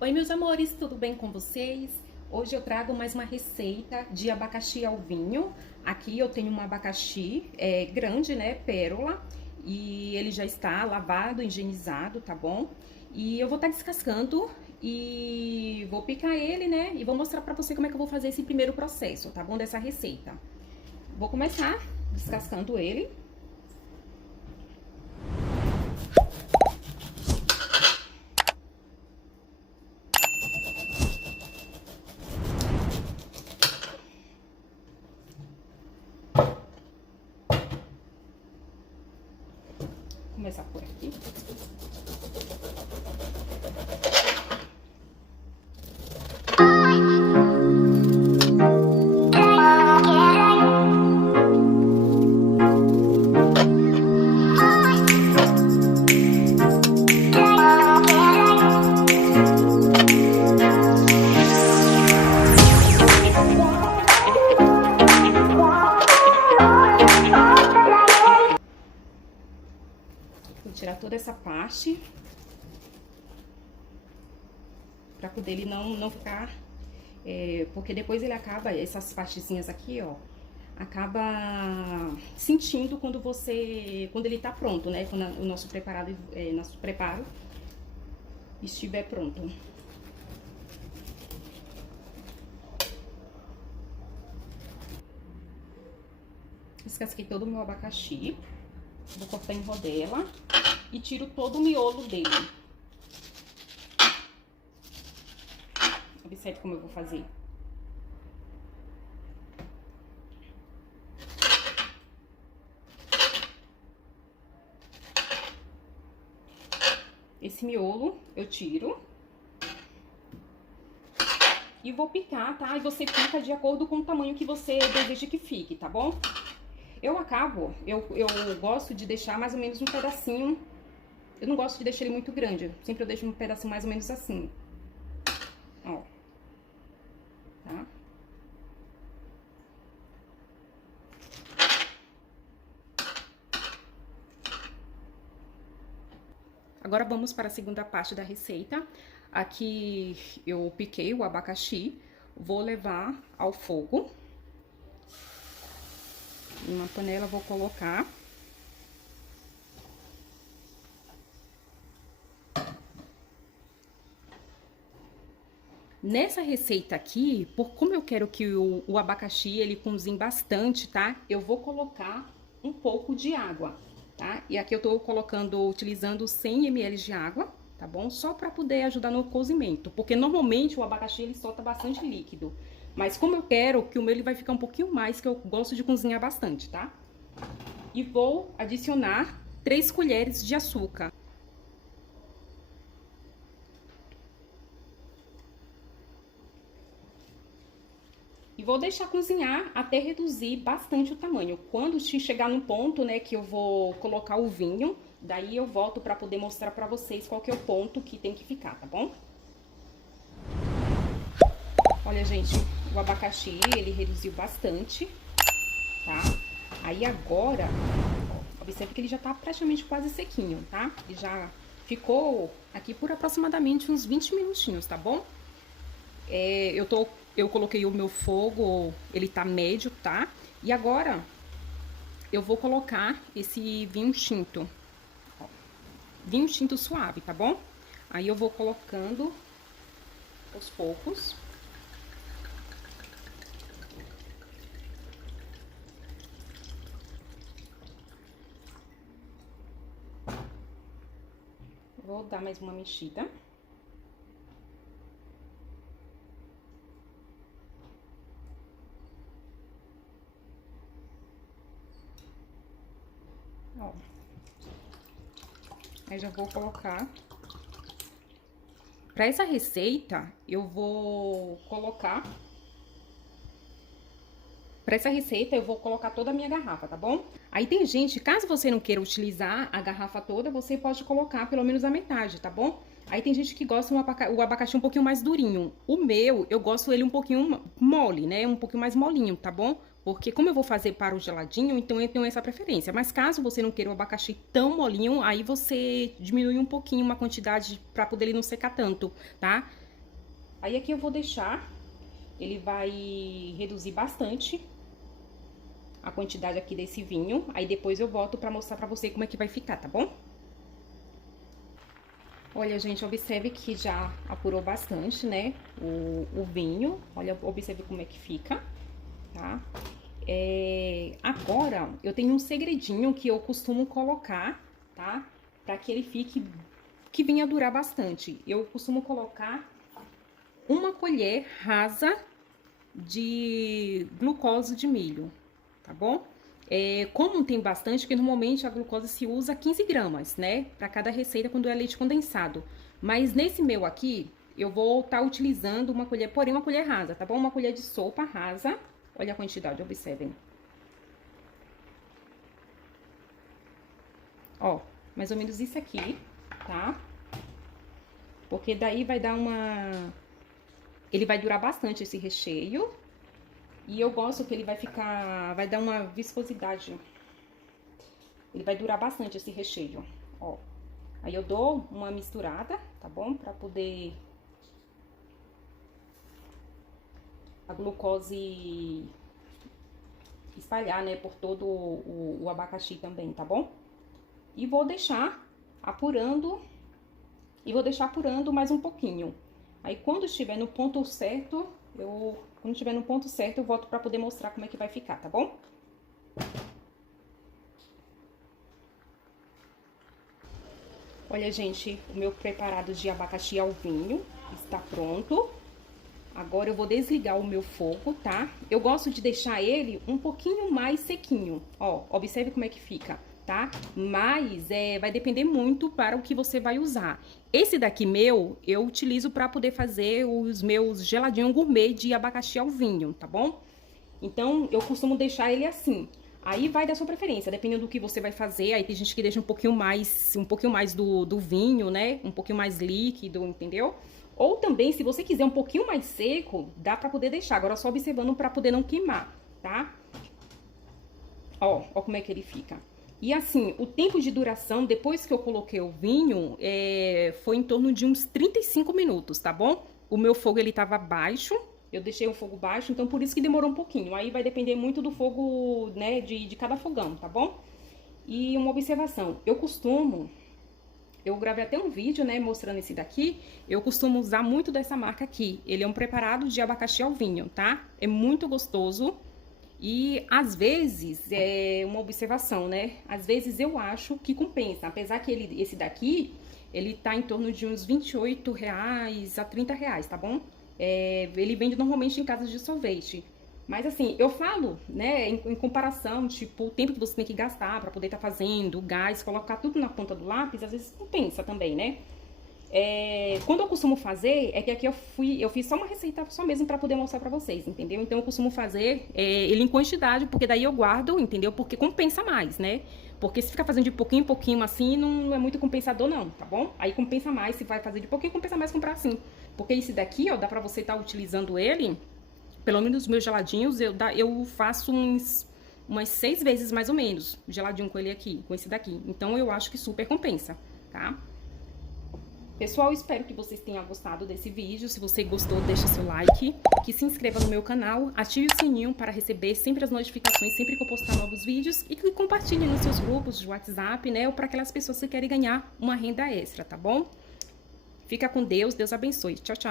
Oi, meus amores, tudo bem com vocês? Hoje eu trago mais uma receita de abacaxi ao vinho. Aqui eu tenho um abacaxi grande, né, pérola, e ele já está lavado, higienizado, tá bom? E eu vou estar descascando e vou picar ele, né, e vou mostrar pra você como é que eu vou fazer esse primeiro processo, tá bom, dessa receita. Vou começar descascando ele. Começar por aqui. Vou tirar toda essa parte pra poder ele não ficar, porque depois ele acaba, essas partezinhas aqui, ó, acaba sentindo quando ele tá pronto, né? Quando o nosso preparo estiver pronto. Descasquei todo o meu abacaxi, vou cortar em rodela e tiro todo o miolo dele. Observe como eu vou fazer. Esse miolo eu tiro e vou picar, tá? E você pica de acordo com o tamanho que você deseja que fique, tá bom? Eu gosto de deixar mais ou menos um pedacinho. Eu não gosto de deixar ele muito grande, sempre eu deixo um pedacinho mais ou menos assim. Ó. Tá? Agora vamos para a segunda parte da receita. Aqui eu piquei o abacaxi, vou levar ao fogo. Em uma panela vou colocar. Nessa receita aqui, como eu quero que o abacaxi ele cozinhe bastante, tá? Eu vou colocar um pouco de água, tá? E aqui eu tô utilizando 100 ml de água, tá bom? Só pra poder ajudar no cozimento, porque normalmente o abacaxi ele solta bastante líquido. Mas como eu quero que o meu ele vai ficar um pouquinho mais, que eu gosto de cozinhar bastante, tá? E vou adicionar 3 colheres de açúcar. E vou deixar cozinhar até reduzir bastante o tamanho. Quando chegar no ponto, né, que eu vou colocar o vinho, daí eu volto pra poder mostrar pra vocês qual que é o ponto que tem que ficar, tá bom? Olha, gente, o abacaxi, ele reduziu bastante, tá? Aí agora, ó, observe que ele já tá praticamente quase sequinho, tá? Ele já ficou aqui por aproximadamente uns 20 minutinhos, tá bom? Eu coloquei o meu fogo, ele tá médio, tá? E agora, eu vou colocar esse vinho tinto. Ó, vinho tinto suave, tá bom? Aí eu vou colocando aos poucos. Vou dar mais uma mexida. Ó. Aí já vou colocar. Pra essa receita, eu vou colocar... Pra essa receita, eu vou colocar toda a minha garrafa, tá bom? Aí tem gente, caso você não queira utilizar a garrafa toda, você pode colocar pelo menos a metade, tá bom? Aí tem gente que gosta o abacaxi um pouquinho mais durinho. O meu, eu gosto ele um pouquinho mole, né? Um pouquinho mais molinho, tá bom? Porque como eu vou fazer para o geladinho, então eu tenho essa preferência. Mas caso você não queira o abacaxi tão molinho, aí você diminui um pouquinho uma quantidade para poder ele não secar tanto, tá? Aí aqui eu vou deixar, ele vai reduzir bastante a quantidade aqui desse vinho. Aí depois eu volto pra mostrar pra você como é que vai ficar, tá bom? Olha, gente, observe que já apurou bastante, né, o vinho. Olha, observe como é que fica, tá? Agora, eu tenho um segredinho que eu costumo colocar, tá? Pra que ele fique, que venha durar bastante. Eu costumo colocar uma colher rasa de glucose de milho, tá bom? Como tem bastante, porque normalmente a glucose se usa 15 gramas, né? Para cada receita quando é leite condensado. Mas nesse meu aqui, eu vou estar utilizando uma colher, porém uma colher rasa, tá bom? Uma colher de sopa rasa. Olha a quantidade, observem. Ó, mais ou menos isso aqui, tá? Porque daí vai dar uma... Ele vai durar bastante esse recheio. E eu gosto que ele vai ficar... Vai dar uma viscosidade. Ele vai durar bastante esse recheio, ó. Aí eu dou uma misturada, tá bom? Pra poder... a glucose espalhar, né, por todo o abacaxi também, tá bom? E vou deixar apurando, mais um pouquinho. Aí quando estiver no ponto certo, eu volto pra poder mostrar como é que vai ficar, tá bom? Olha, gente, o meu preparado de abacaxi ao vinho está pronto. Agora eu vou desligar o meu fogo, tá? Eu gosto de deixar ele um pouquinho mais sequinho. Ó, observe como é que fica, tá? Mas vai depender muito para o que você vai usar. Esse daqui meu, eu utilizo para poder fazer os meus geladinhos gourmet de abacaxi ao vinho, tá bom? Então, eu costumo deixar ele assim. Aí vai da sua preferência, dependendo do que você vai fazer. Aí tem gente que deixa um pouquinho mais do vinho, né? Um pouquinho mais líquido, entendeu? Ou também, se você quiser um pouquinho mais seco, dá pra poder deixar. Agora, só observando pra poder não queimar, tá? Ó como é que ele fica. E assim, o tempo de duração, depois que eu coloquei o vinho, foi em torno de uns 35 minutos, tá bom? O meu fogo, ele tava baixo. Eu deixei o fogo baixo, então por isso que demorou um pouquinho. Aí vai depender muito do fogo, né, de cada fogão, tá bom? E uma observação, eu gravei até um vídeo, né, mostrando esse daqui. Eu costumo usar muito dessa marca aqui. Ele é um preparado de abacaxi ao vinho, tá? É muito gostoso. E às vezes, uma observação, né? Às vezes eu acho que compensa. Apesar que esse daqui, ele tá em torno de uns R$28 a R$30, tá bom? Ele vende normalmente em casas de sorvete. Mas assim, eu falo, né, em comparação, tipo, o tempo que você tem que gastar pra poder estar fazendo, o gás, colocar tudo na ponta do lápis, às vezes compensa também, né? Quando eu costumo fazer, é que aqui eu fiz só uma receita só mesmo pra poder mostrar pra vocês, entendeu? Então eu costumo fazer ele em quantidade, porque daí eu guardo, entendeu? Porque compensa mais, né? Porque se ficar fazendo de pouquinho em pouquinho assim, não é muito compensador não, tá bom? Aí compensa mais, se vai fazer de pouquinho, compensa mais comprar assim. Porque esse daqui, ó, dá pra você estar utilizando ele, pelo menos os meus geladinhos, eu faço umas 6 vezes mais ou menos, geladinho com ele aqui, com esse daqui. Então eu acho que super compensa, tá? Pessoal, espero que vocês tenham gostado desse vídeo. Se você gostou, deixa seu like, que se inscreva no meu canal, ative o sininho para receber sempre as notificações, sempre que eu postar novos vídeos, e que compartilhe nos seus grupos de WhatsApp, né, ou para aquelas pessoas que querem ganhar uma renda extra, tá bom? Fica com Deus, Deus abençoe. Tchau, tchau.